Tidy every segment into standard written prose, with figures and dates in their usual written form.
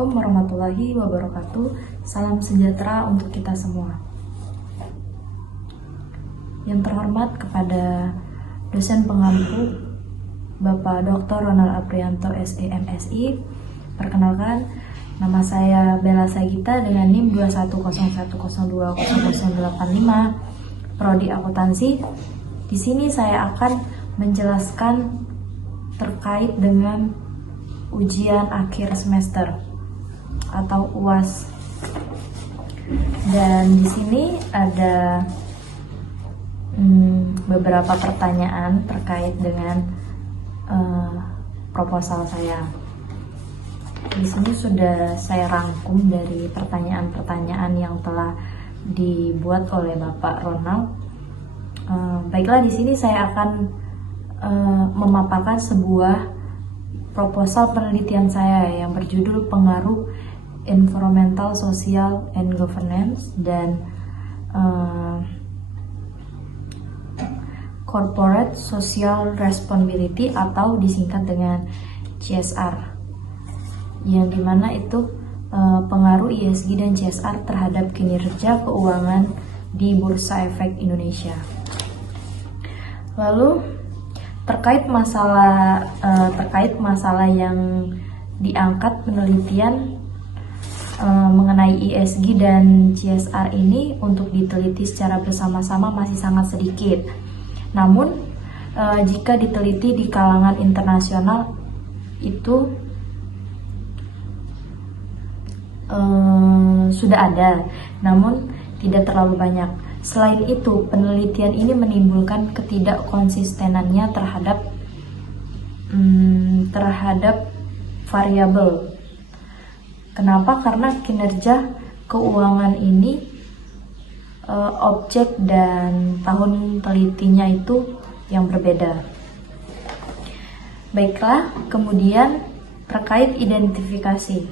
Assalamualaikum warahmatullahi wabarakatuh. Salam sejahtera untuk kita semua. Yang terhormat kepada dosen pengampu Bapak Dr. Ronald Aprianto SE MSI. Perkenalkan, nama saya Bella Sagita dengan NIM 21010200085, Prodi Akuntansi. Di sini saya akan menjelaskan terkait dengan ujian akhir semester atau UAS. Dan di sini ada beberapa pertanyaan terkait dengan proposal saya. Di sini sudah saya rangkum dari pertanyaan-pertanyaan yang telah dibuat oleh Bapak Ronald. Baiklah, di sini saya akan memaparkan sebuah proposal penelitian saya yang berjudul Pengaruh Environmental, Social, and Governance dan Corporate Social Responsibility atau disingkat dengan CSR, yang dimana itu pengaruh ESG dan CSR terhadap kinerja keuangan di Bursa Efek Indonesia. Lalu terkait masalah yang diangkat penelitian mengenai ESG dan CSR ini untuk diteliti secara bersama-sama masih sangat sedikit. Namun jika diteliti di kalangan internasional itu sudah ada, namun tidak terlalu banyak. Selain itu, penelitian ini menimbulkan ketidakkonsistenannya terhadap variabel. Kenapa? Karena kinerja keuangan ini objek dan tahun telitinya itu yang berbeda. Baiklah, kemudian terkait identifikasi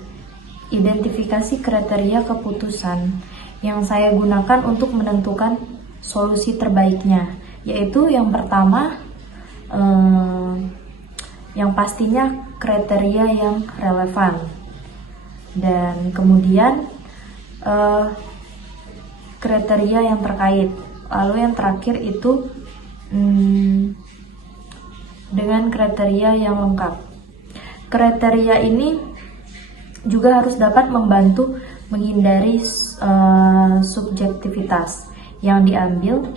kriteria keputusan yang saya gunakan untuk menentukan solusi terbaiknya, yaitu yang pertama yang pastinya kriteria yang relevan, dan kemudian kriteria yang terkait, lalu yang terakhir itu dengan kriteria yang lengkap. Kriteria ini juga harus dapat membantu menghindari subjektivitas yang diambil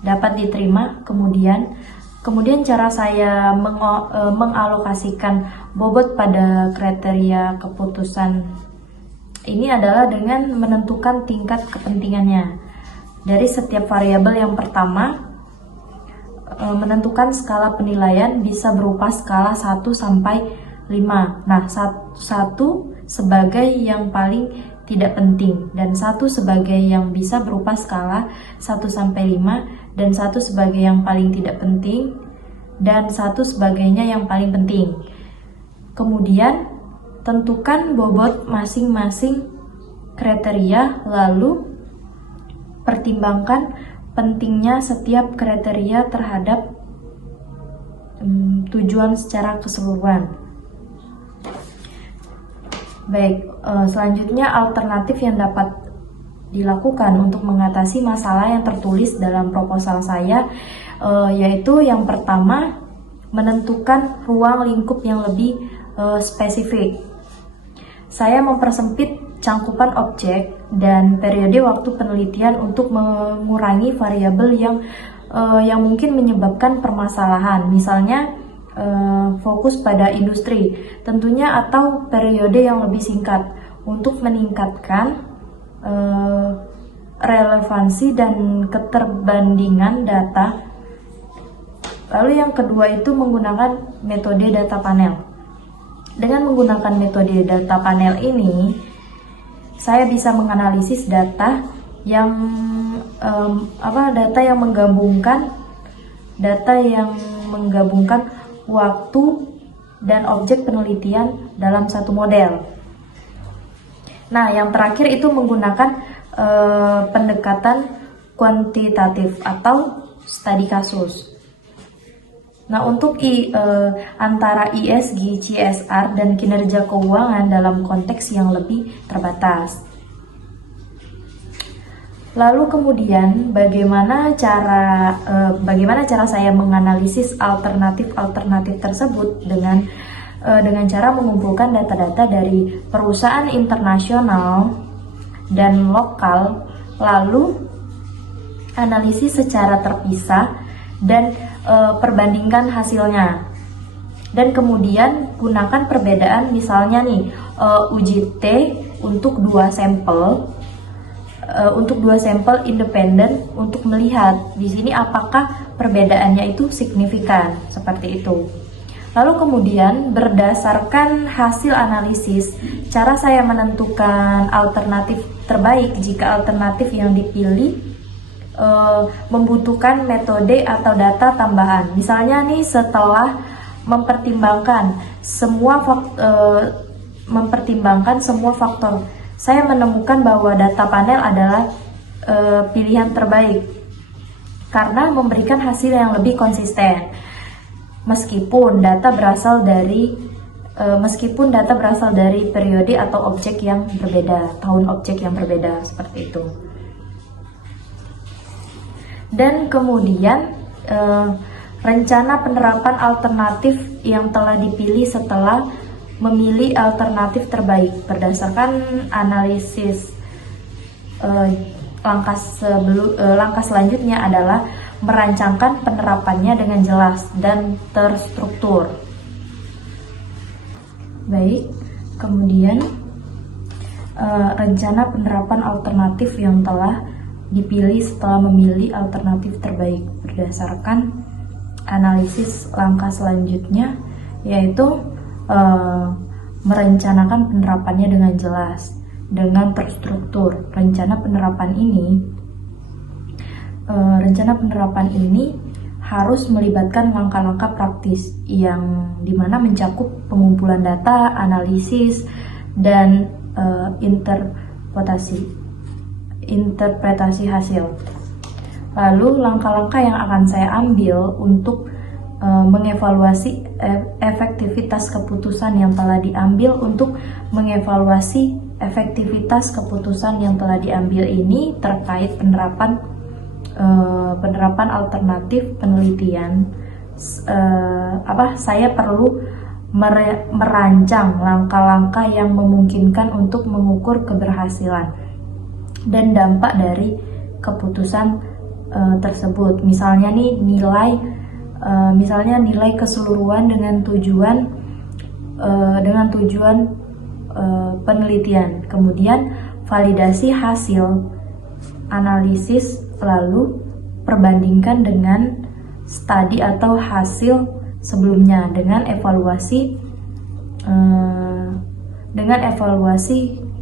dapat diterima. Kemudian cara saya mengalokasikan bobot pada kriteria keputusan ini adalah dengan menentukan tingkat kepentingannya dari setiap variabel. Yang pertama, menentukan skala penilaian bisa berupa skala 1 sampai 5. Nah, 1 sebagai yang paling tidak penting, dan 1 sebagai yang bisa berupa skala 1 sampai 5, dan 1 sebagai yang paling tidak penting, dan 1 sebagainya yang paling penting. Kemudian tentukan bobot masing-masing kriteria, lalu pertimbangkan pentingnya setiap kriteria terhadap tujuan secara keseluruhan. Baik, selanjutnya alternatif yang dapat dilakukan untuk mengatasi masalah yang tertulis dalam proposal saya, yaitu yang pertama, menentukan ruang lingkup yang lebih spesifik. Saya mempersempit cangkupan objek dan periode waktu penelitian untuk mengurangi variabel yang mungkin menyebabkan permasalahan, misalnya fokus pada industri tentunya, atau periode yang lebih singkat untuk meningkatkan relevansi dan keterbandingan data. Lalu yang kedua itu menggunakan metode data panel. Dengan menggunakan metode data panel ini, saya bisa menganalisis data yang menggabungkan waktu dan objek penelitian dalam satu model. Nah, yang terakhir itu menggunakan pendekatan kuantitatif atau studi kasus. Nah, untuk antara ESG, CSR, dan kinerja keuangan dalam konteks yang lebih terbatas. Lalu kemudian bagaimana cara saya menganalisis alternatif tersebut dengan cara mengumpulkan data-data dari perusahaan internasional dan lokal, lalu analisis secara terpisah dan perbandingkan hasilnya. Dan kemudian gunakan perbedaan, misalnya nih uji T untuk dua sampel independen untuk melihat di sini apakah perbedaannya itu signifikan, seperti itu. Lalu kemudian berdasarkan hasil analisis, cara saya menentukan alternatif terbaik jika alternatif yang dipilih membutuhkan metode atau data tambahan. Misalnya nih, setelah mempertimbangkan semua faktor, saya menemukan bahwa data panel adalah pilihan terbaik karena memberikan hasil yang lebih konsisten. Meskipun data berasal dari periode atau objek yang berbeda, tahun objek yang berbeda, seperti itu. Dan kemudian rencana penerapan alternatif yang telah dipilih setelah memilih alternatif terbaik berdasarkan analisis. Langkah selanjutnya adalah merancangkan penerapannya dengan jelas dan terstruktur. Baik, kemudian rencana penerapan alternatif yang telah dipilih setelah memilih alternatif terbaik berdasarkan analisis. Langkah selanjutnya yaitu merencanakan penerapannya dengan jelas, dengan terstruktur. Rencana penerapan ini harus melibatkan langkah-langkah praktis yang dimana mencakup pengumpulan data, analisis, dan interpretasi hasil. Lalu langkah-langkah yang akan saya ambil untuk mengevaluasi efektivitas keputusan yang telah diambil. Untuk mengevaluasi efektivitas keputusan yang telah diambil ini terkait penerapan alternatif penelitian, saya perlu merancang langkah-langkah yang memungkinkan untuk mengukur keberhasilan dan dampak dari keputusan tersebut. Misalnya nih nilai keseluruhan dengan tujuan penelitian, kemudian validasi hasil analisis, lalu perbandingkan dengan studi atau hasil sebelumnya dengan evaluasi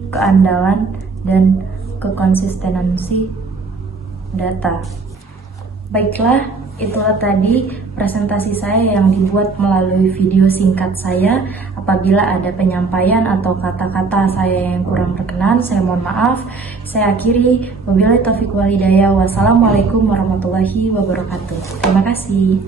keandalan dan kekonsistensi data. Baiklah, itulah tadi presentasi saya yang dibuat melalui video singkat saya. Apabila ada penyampaian atau kata-kata saya yang kurang berkenan, saya mohon maaf. Saya akhiri, wabillahi taufiq wal hidayah. Wassalamualaikum warahmatullahi wabarakatuh. Terima kasih.